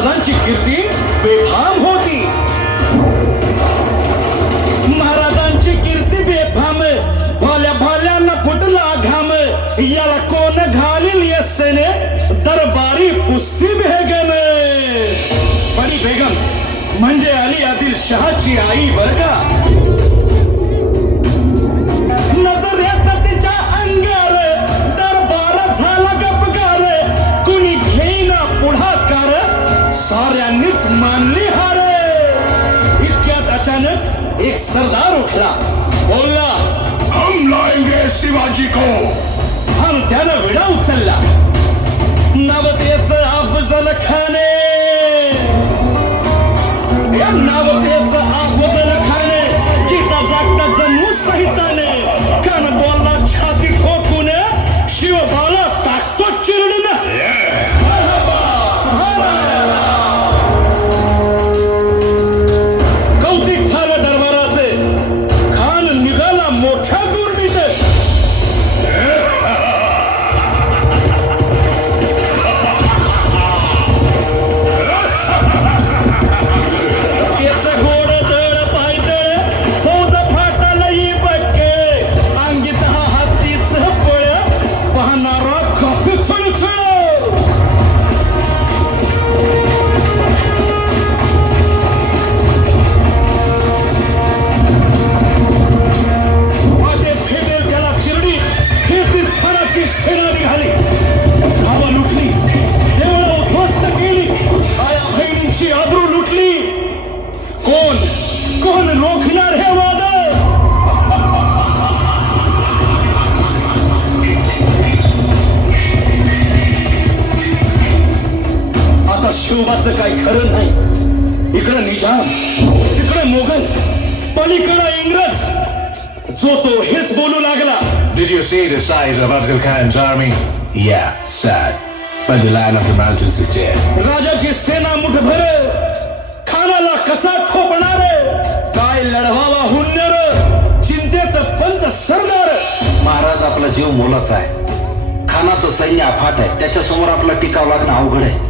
महाराजांची कीर्ती बेफाम होती. महाराजांची कीर्ती बेफाम. भाल्या भाल्यांना फुटला घाम. याला कोण घालील येसेने? दरबारी पुस्ती बेगम. बरी बेगम म्हणजे अली आदिल शहाची आई बर एक सरदार उठला. बोलला हम लाएंगे शिवाजी को. हम त्यानं विडा उचलला. नवतेच अफजल खाने. या नवतेच शिवबाचं काही खरं नाही. इकडं निजाम तिकडं मोगल पलीकडं इंग्रज. जो तो हेच बोलू लागला. Did you see the size of Afzal Khan's army? Yeah, sad. But the lion of the mountains is dead. राजाची सेना मुठभर. खानाला कसा ठोपणार काय लढवावा हुन्नर? चिंतेत पंत सरदार. महाराज आपला जीव मोलाचा आहे. खानाचं सैन्य अफाट आहे. त्याच्यासमोर आपला टिकाव लागणं अवघड आहे.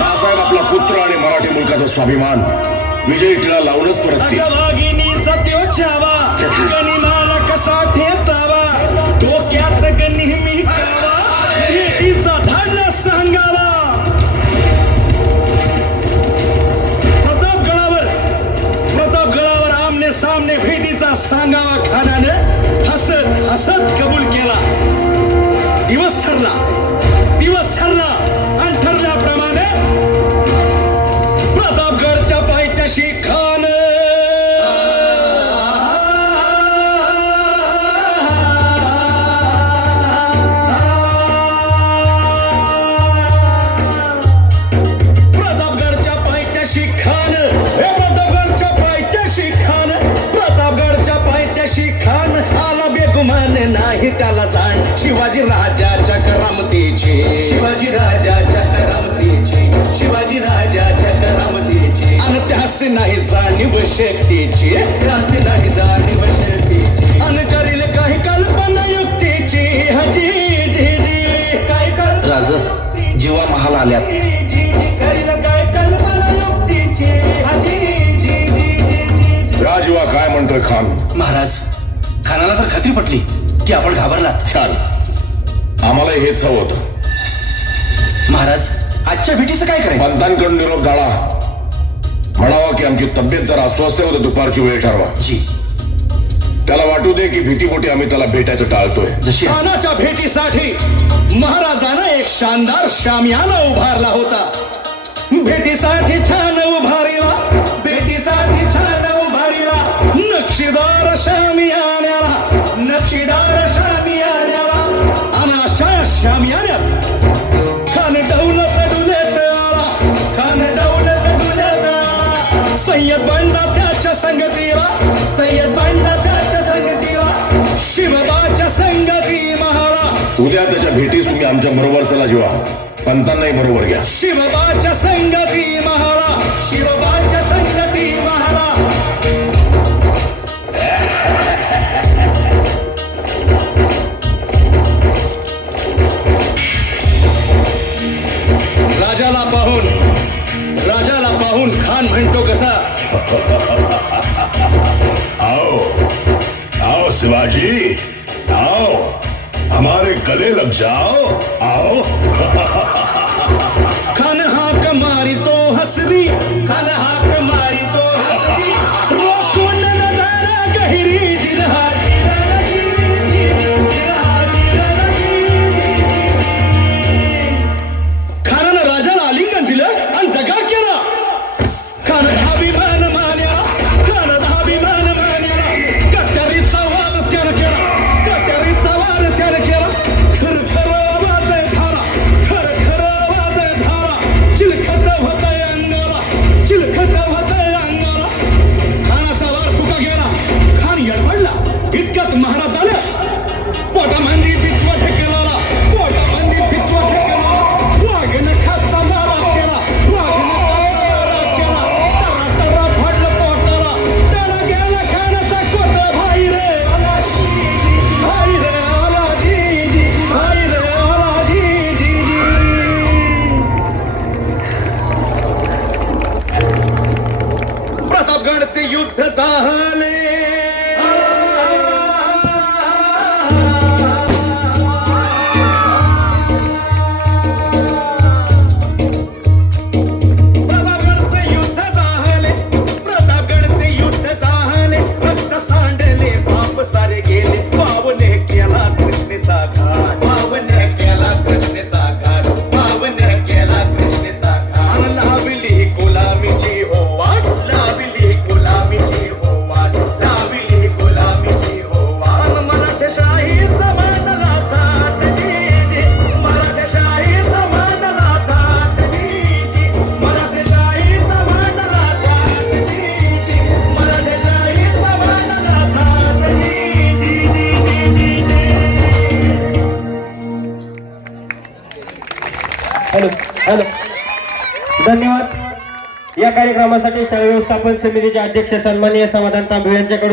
बाळासाहेब आपला पुत्र आणि मराठी मुलकाचा स्वाभिमान. विजयी टिळा लावूनच परत शक्तीची त्यास नाही जाणीव शक्तीची आणि करील काही कल्पना युक्तीची. हजी जी जी. काय कल्पना राज जीवा महाल आल्यात. राजवा काय म्हणतोय खान? महाराज खानाला तर खात्री पटली की आपण घाबरलात. छान. आम्हाला हेच हवं होतं. महाराज आजच्या भेटीचं काय करायचं? पंतांकडून निरोप झाला म्हणावा की आमची तब्येत जरा अस्वस्थ होतं दुपारची वेळ ठरवा. जी. त्याला वाटू दे की भीतीपोटी आम्ही त्याला भेटायचं टाळतोय. जशी खानाच्या भेटीसाठी महाराजानं एक शानदार शामियाना उभारला होता. भेटीसाठी छान उभारीला भेटीसाठी छान उभारीला नक्षीदार शामियान्याला नक्षीदार उद्या त्याच्या भेटीस तुम्ही आमच्या बरोबर चला जीवा. पंतांनाही बरोबर घ्या. शिवबाच्या संगती महारा शिवबाच्या संगती महाला शिवाजी आओ हमारे गले लग जाओ आओ। धन्यवाद. या कार्यक्रमासाठी शाळा व्यवस्थापन समितीचे अध्यक्ष सन्माननीय समाधान तांबे यांच्याकडून